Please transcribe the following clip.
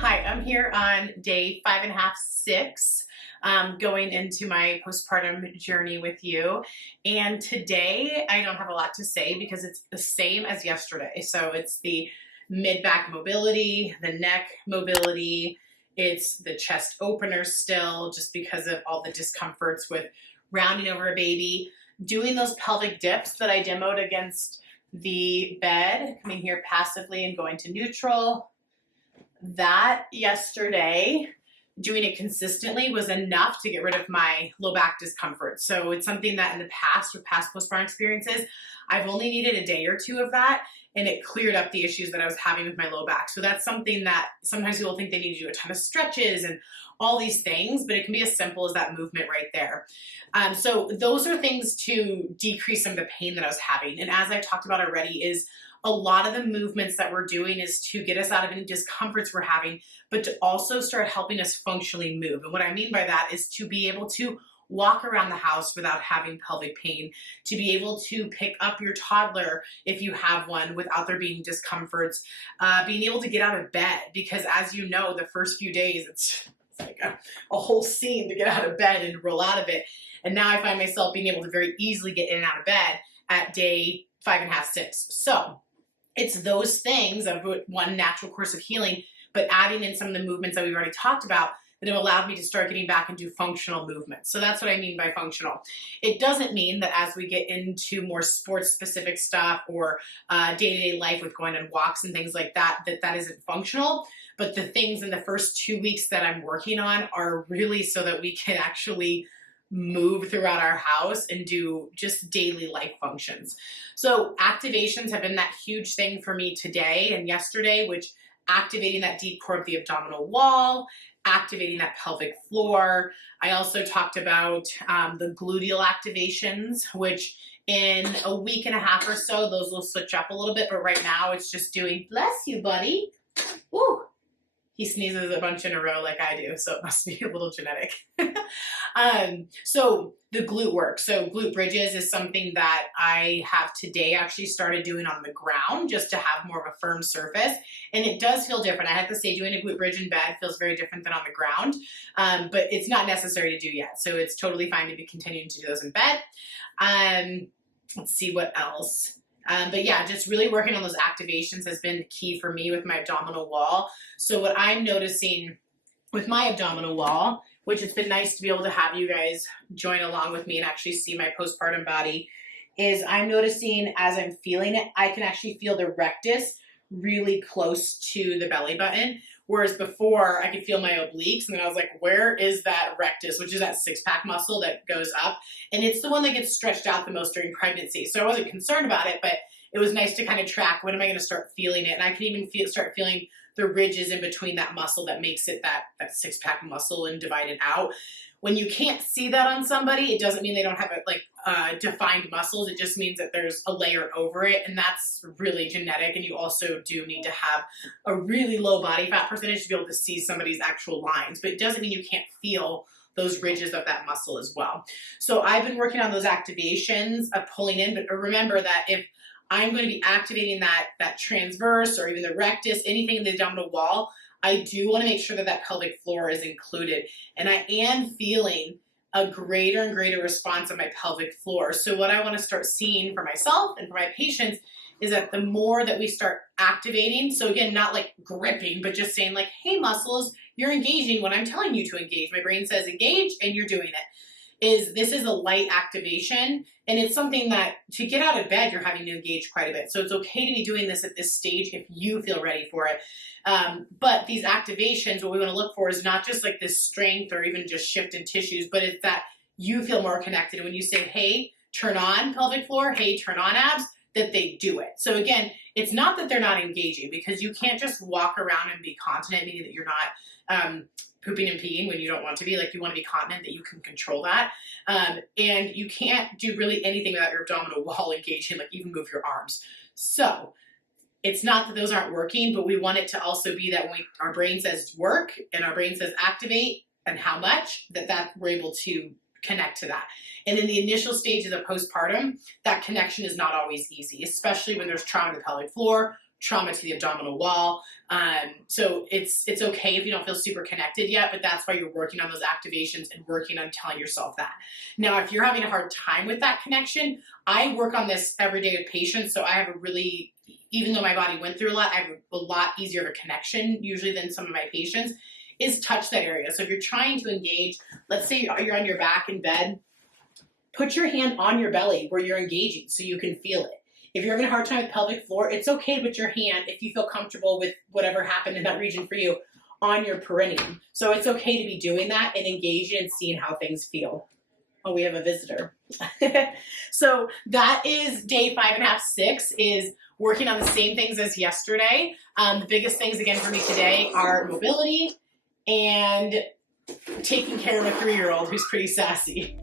Hi, I'm here on day 5.5, 6, going into my postpartum journey with you. And today I don't have a lot to say because it's the same as yesterday. So it's the mid-back mobility, the neck mobility, it's the chest opener still, just because of all the discomforts with rounding over a baby, doing those pelvic dips that I demoed against the bed, coming here passively and going to neutral. That yesterday, doing it consistently was enough to get rid of my low back discomfort. So it's something that in the past, with past postpartum experiences, I've only needed a day or two of that, and it cleared up the issues that I was having with my low back. So that's something that sometimes people think they need to do a ton of stretches and all these things, but it can be as simple as that movement right there. So those are things to decrease some of the pain that I was having. And as I talked about already, is a lot of the movements that we're doing is to get us out of any discomforts we're having, but to also start helping us functionally move. And what I mean by that is to be able to walk around the house without having pelvic pain, to be able to pick up your toddler if you have one without there being discomforts, being able to get out of bed, because as you know, the first few days, it's like a whole scene to get out of bed and roll out of it. And now I find myself being able to very easily get in and out of bed at day 5.5, 6. So it's those things of one natural course of healing, but adding in some of the movements that we've already talked about that have allowed me to start getting back and do functional movements. So that's what I mean by functional. It doesn't mean that as we get into more sports specific stuff or day-to-day life with going on walks and things like that, that isn't functional. But the things in the first 2 weeks that I'm working on are really so that we can actually move throughout our house and do just daily life functions. So activations have been that huge thing for me today and yesterday, which activating that deep core of the abdominal wall, activating that pelvic floor. I also talked about the gluteal activations, which in a week and a half or so, those will switch up a little bit, but right now it's just doing, bless you, buddy. Woo. He sneezes a bunch in a row like I do, so it must be a little genetic. So the glute work. So glute bridges is something that I have today actually started doing on the ground just to have more of a firm surface. And it does feel different. I have to say doing a glute bridge in bed feels very different than on the ground, but it's not necessary to do yet. So it's totally fine to be continuing to do those in bed. Let's see what else. But yeah, just really working on those activations has been key for me with my abdominal wall. So what I'm noticing with my abdominal wall, which it's been nice to be able to have you guys join along with me and actually see my postpartum body, is I'm noticing as I'm feeling it, I can actually feel the rectus really close to the belly button. Whereas before I could feel my obliques and then I was like, where is that rectus, which is that six-pack muscle that goes up. And it's the one that gets stretched out the most during pregnancy. So I wasn't concerned about it, but it was nice to kind of track when am I going to start feeling it. And I can even start feeling the ridges in between that muscle that makes it that six-pack muscle and divided out. When you can't see that on somebody, it doesn't mean they don't have defined muscles. It just means that there's a layer over it, and that's really genetic. And you also do need to have a really low body fat percentage to be able to see somebody's actual lines. But it doesn't mean you can't feel those ridges of that muscle as well. So I've been working on those activations of pulling in, but remember that if I'm going to be activating that transverse or even the rectus, anything in the abdominal wall, I do want to make sure that that pelvic floor is included. And I am feeling a greater and greater response on my pelvic floor. So what I want to start seeing for myself and for my patients is that the more that we start activating, so again, not like gripping, but just saying like, hey, muscles, you're engaging when I'm telling you to engage. My brain says engage and you're doing it. This is a light activation, and it's something that to get out of bed, you're having to engage quite a bit. So it's okay to be doing this at this stage if you feel ready for it. But these activations, what we want to look for is not just like this strength or even just shift in tissues, but it's that you feel more connected. And when you say, hey, turn on pelvic floor, hey, turn on abs, that they do it. So again, it's not that they're not engaging, because you can't just walk around and be continent, meaning that you're not pooping and peeing when you don't want to be. Like, you want to be continent, that you can control that. And you can't do really anything without your abdominal wall engaging, like even move your arms. So it's not that those aren't working, but we want it to also be that when our brain says work and our brain says activate and how much, that we're able to connect to that. And in the initial stages of postpartum, that connection is not always easy, especially when there's trauma in the pelvic floor, trauma to the abdominal wall. So it's okay if you don't feel super connected yet, but that's why you're working on those activations and working on telling yourself that. Now, if you're having a hard time with that connection, I work on this every day with patients. So I have a really, even though my body went through a lot, I have a lot easier of a connection usually than some of my patients, is touch that area. So if you're trying to engage, let's say you're on your back in bed, put your hand on your belly where you're engaging so you can feel it. If you're having a hard time with pelvic floor, it's okay to put your hand, if you feel comfortable with whatever happened in that region for you, on your perineum. So it's okay to be doing that and engaging and seeing how things feel. Oh, we have a visitor. So that is day 5.5, 6, is working on the same things as yesterday. The biggest things, again, for me today are mobility and taking care of a 3-year-old who's pretty sassy.